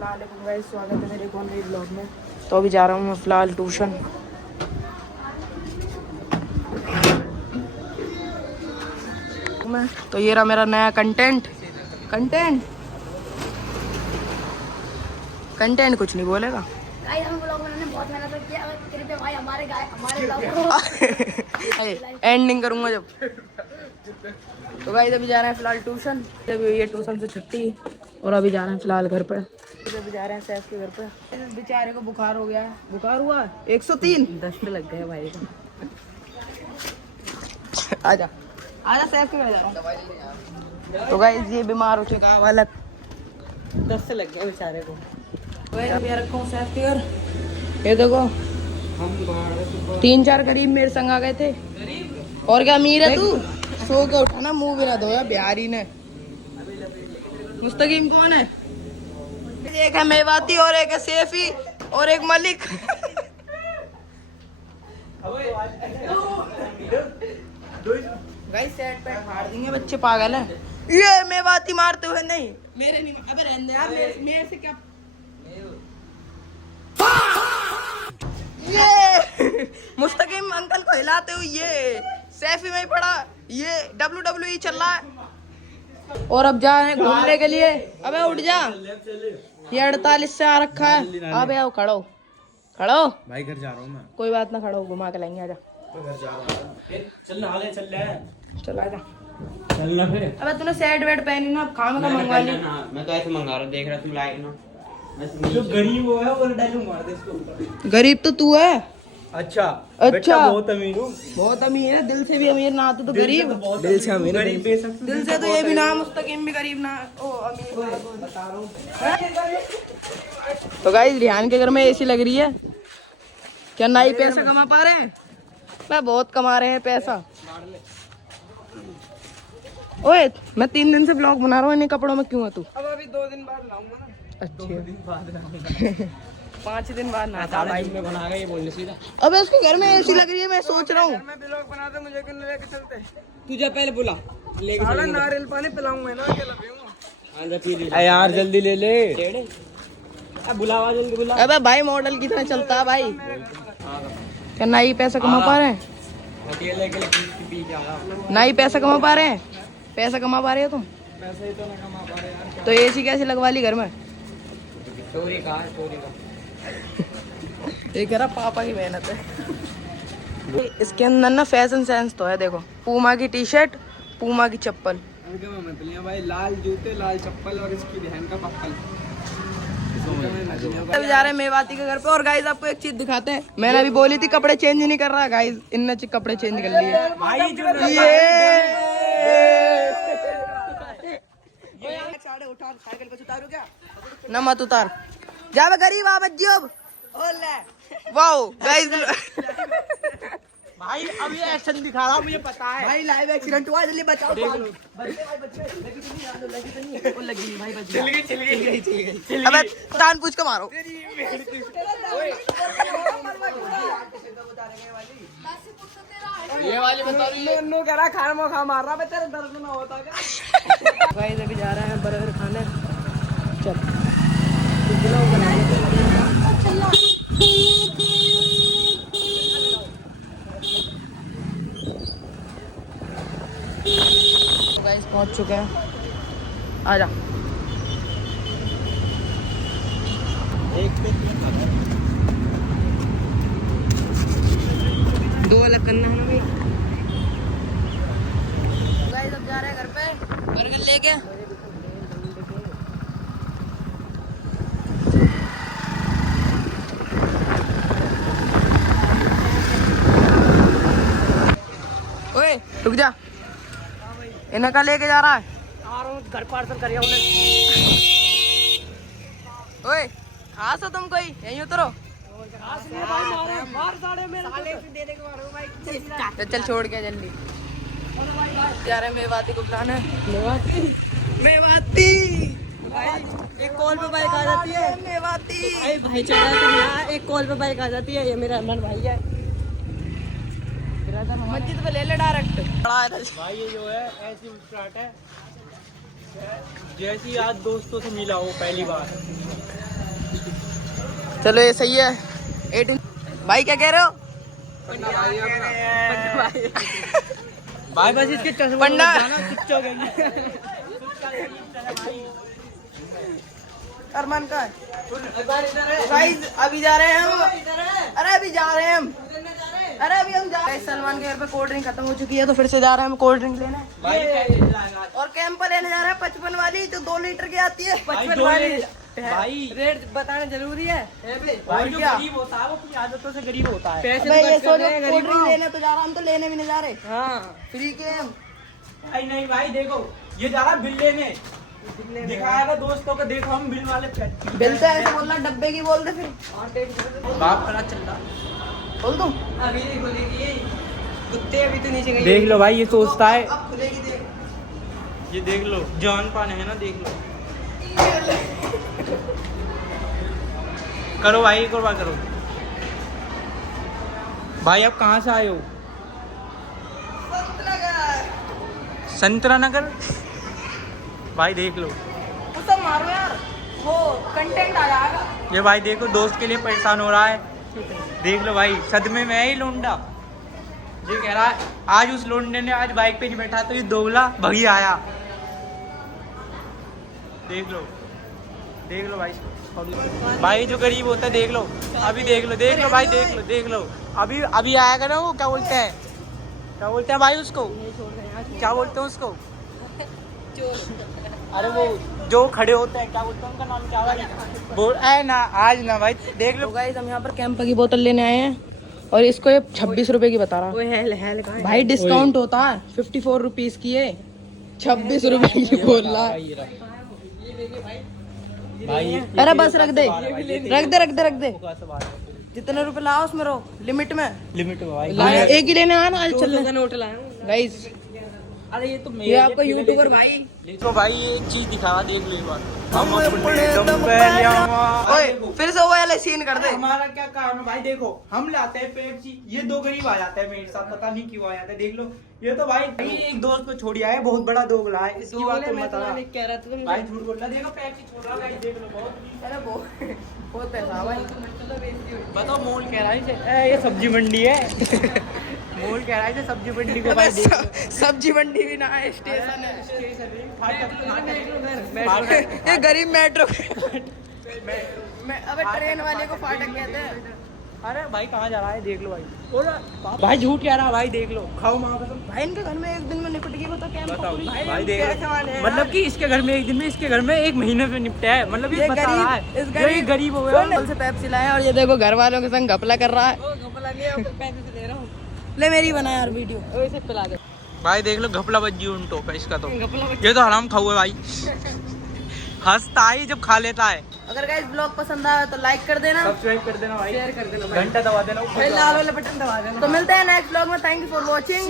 अस्सलामुअलैकुम गाइस, स्वागत है मेरे एक और नए ब्लॉग में। तो अभी जा रहा हूँ मैं फ़िलहाल ट्यूशन। तो ये रहा मेरा नया कंटेंट कुछ नहीं बोलेगा। गाइस हम ब्लॉग बनाने में बहुत मेहनत किया, कृपया भाई हमारे ब्लॉग एंडिंग करूँगा जब। तो गाइस अभी जा रहे हैं फ़िलहाल ट्यूशन। अभी ये ट्यूशन से छुट्टी और अभी जा रहे हैं फ़िलहाल घर पर। अभी जा रहे हैं सैफ के घर पे। इस बेचारे को बुखार हो गया है। बुखार हुआ 103 10 लग गए भाई को। आजा सैफ के घर जा रहा हूँ। तो गाइस ये बीमार हो चुका है, हालत 10 से लग गए बेचारे को। अभी रखा हूँ सैफ के घर। ये देखो 3-4 गरीब मेरे संग आ गए थे। और क्या अमीर है तू? सो के उठा ना, मुंह भी ना धोया बिहारी ने। मुस्तकीम कौन है? एक है मेवाती और एक है सैफी और एक मलिक। गाइस सेट पे फाड़ देंगे, बच्चे पागल हैं। ये मेवाती मारते हुए नहीं, मेरे नहीं। अबे रहने दे यार, मेरे से क्या। ये मुस्तकीम अंकल को हिलाते हुए ये सैफी में ही पड़ा। ये WWE चल रहा है। और अब जा रहे हैं घूमने के लिए। अबे उठ जा, ये 48 से आ रखा है। अबे आओ, खड़ो भाई घर जा रहा हूँ मैं। कोई बात ना, खड़ो घुमा के लाएंगे। आजा घर जा रहा हूँ। चल नहा ले, चल आजा। चलना फिर। अबे तूने सेट वेट पहनी ना, खाने का मंगवा ली। मैं तो ऐसे मंगा रहा हूँ, देख रहा तुम लाइक ना। जो गरीब वो है वो डायलॉग मार दे इसको ऊपर। गरीब तो तू है। अच्छा अच्छा, बहुत अमीर हूँ। बहुत अमीर है, दिल से भी अमीर ना तो गरीब। दिल से अमीर, गरीब दिल से तो ये भी ना, मुस्तकीम भी गरीब ना। ओ अमीर बता रहा हूँ। तो गाइस रिहान के घर में एसी लग रही है। क्या नाई पैसे कमा पा रहे हैं? मैं बहुत कमा रहे हैं पैसा। ओए मैं 3 दिन से ब्लॉग बना रहा हूँ, इन कपड़ों में क्यों है तू? अब अभी 2 दिन बाद लाऊंगा ना। अच्छा 2 दिन बाद लाऊंगा। 5 दिन बाद ना था भाई। में बना ये बोलने सीधा। अबे उसके घर में एसी लग रही है, मैं सोच रहा हूँ। मैं ब्लॉग बना दे, मुझे क्यों लेके चलते? तुझे पहले बुला लेके चल। नारियल पानी पिलाऊंगा ना, अकेला पीऊंगा। यार जल्दी ले ले। अब बुलावा, जल्दी बुला। अबे भाई मॉडल की तरह चलता है भाई। क्या नाई पैसा कमा पा रहे हैं? अकेले अकेले पी के आ रहा। नाई पैसा कमा पा रहे हैं? पैसा कमा पा रहे हो तुम? पैसे ही तो ना कमा पा रहे यार। तो एसी कैसे लगवा ली घर में? चोरी का ये कह रहा पापा की मेहनत है। इसके अंदर ना फैशन सेंस तो है। देखो पूमा की टी शर्ट, पूमा की चप्पल। भाई लाल जूते, लाल चप्पल और इसकी बहन का पप्पल। अभी जा रहे हैं मेवाती के घर पे। और गाइस आपको एक चीज दिखाते हैं। मैंने अभी बोली थी कपड़े चेंज नहीं कर रहा, गाइस इनने कपड़े चेंज कर लिए। न मत उतार जा, गरीब आ बज्जियों। वाओ गाइस भाई अब ये एक्शन दिखा रहा हूँ, मुझे पता है। भाई लाइव एक्सीडेंट हुआ, जल्दी बचाओ। चल गई। अबे जान पूछ के मारो। ये वाली बता रही है। नो कह रहा खाना खा मार रहा, तेरे दर्द ना होता क्या? गाइस अभी जा रहे हैं बर्गर खाने। चल गाइस पहुंच चुके हैं। आजा दो अलग करना है ना भाई। गाइस अब जा रहे हैं घर पे बर्गर लेके। ओए रुक जा, इन्हें का लेके जा रहा है? आ रहा हूँ, घर पार्सल कर रहा हूँ। ओए खास हो तुम, कोई यहीं उतरो। चल छोड़ के जल्दी जा रहे हैं मेवाती को बुलाना है। मेवाती एक कॉल पे बाइक आ जाती है। मेवाती अरे भाई चला तुम यहाँ, एक कॉल पे बाइक आ जाती है। ये मेरा अमन भाई है। मस्जिद पे ले ले डायरेक्ट। भाई ये जो है ऐसी मुस्कुराहट है जैसी आज दोस्तों से मिला हो पहली बार। चलो ये सही है। 18 भाई क्या कह रहे हो? भाई बस इसके चश्मे पन्ना अरमान का गाइस अभी जा रहे हैं हम। अरे अभी जा रहे हैं हम। अरे अभी हम जा रहे हैं। सलमान के घर पे कोल्ड ड्रिंक खत्म हो चुकी है तो फिर से जा रहे हैं हम कोल्ड ड्रिंक लेने। और कैंपा लेने जा रहे हैं 55 वाली जो 2 लीटर की आती है। 55 वाली भाई रेट बताना जरूरी है। और जो क्या? गरीब होता है वो अपनी आदतों से गरीब होता है। अबे ये सोचो कोल्ड ड्रिंक लेने तो जा रहा हम तो लेने भी नहीं जा रहे। हाँ फ्री के हम। भाई नहीं भाई देखो ये जा रहा बिल लेने दिखाएगा दोस्तों को। देखो हम बिल वाले बिल तो ऐसे बोलना डब्बे की बोल दे फिर। बाप खड़ा चल रहा। बोल दूं? अभी नहीं खुलेगी कुत्ते अभी तो नीचे गई। देख लो भाई ये सोचता है। अब खुलेगी देख। ये देख लो जान पान है ना देख लो। करो भाई एक और बार करो। भाई आप कहाँ से आए हो? संतरा नगर। भाई देख लो वो सब मारो यार वो कंटेंट आ जाएगा। ये भाई देखो दोस्त के लिए परेशान हो रहा है। देख लो भाई सदमे में है ही लोंडा। ये कह रहा है आज उस लोंडे ने आज बाइक पे नहीं बैठा तो ये दोगला भगी आया। देख लो भाई। भाई जो गरीब होता है देख लो। अभी देख लो भाई देख लो अभी आएगा ना वो क्या बोलते हैं भाई उसको क्या बोलते हैं उसको? अरे वो जो खड़े होते हैं क्या बोलते हैं उनका नाम क्या भाई? बोल है ना आज ना भाई देख लो। गाइस हम यहाँ पर कैंपा की बोतल लेने आए हैं और इसको ये 26 रुपए की बता रहा है। भाई डिस्काउंट होता है 54 रुपीज की है 26 रुपए की बोल रहा है। अरे बस रख दे जितने रुपए लाओ उसमें रो लिमिट में भाई। एक ही लेने आया ना आज चल नोट लाया गाइस। अरे ये तो ये आपका यूट्यूबर भाई। तो भाई ये एक चीज दिखावा देख लो एक बार। ओए फिर से वो वाला सीन कर दे। हमारा क्या काम है भाई? देखो हम लाते हैं पेप्सी ये 2 गरीब आ जाता है मेरे साथ पता नहीं क्यों आ जाता है। देख लो ये तो भाई एक दोस्त को छोड़ आया है बहुत बड़ा दोगला है। इसकी बात तो मत कह रहा था भाई झूठ बोल रहा। देखो पेप्सी छोड़ रहा है देख लो बहुत पैसा भाई। बताओ मोल कह रहा है ये सब्जी मंडी है। मोल कह रहा है सब्जी मंडी को भाई देख लो। सब्जी मंडी भी ना है स्टेशन है। ये गरीब मेट्रो अबे ट्रेन वाले को फाटक कहते हैं। अरे भाई कहाँ जा रहा है देख लो भाई। भाई झूठ कह रहा है भाई देख लो खाओ माँ कसम। भाई इनके घर में एक दिन में निपट गई बता क्या बताओ भाई देख लो। मतलब कि इसके घर में एक दिन में इसके घर में 1 महीने में निपटा है। मतलब ये बता रहा है ये गरीब हो गया। कल से पेप्सी लाया और ये देखो घर वालों के संग घपला कर रहा है। ले मेरी बना यार वीडियो ऐसे पिला दे। भाई देख लो घपला बज्जी उन टोप है इसका तो। ये तो हराम खाऊ है भाई। हंसता ही जब खा लेता है। अगर गाइस ब्लॉग पसंद आया तो लाइक कर देना सब्सक्राइब कर देना भाई शेयर कर देना घंटा दबा देना लाल वाला बटन दबा देना। तो मिलते हैं नेक्स्ट ब्लॉग में। Thank you for watching.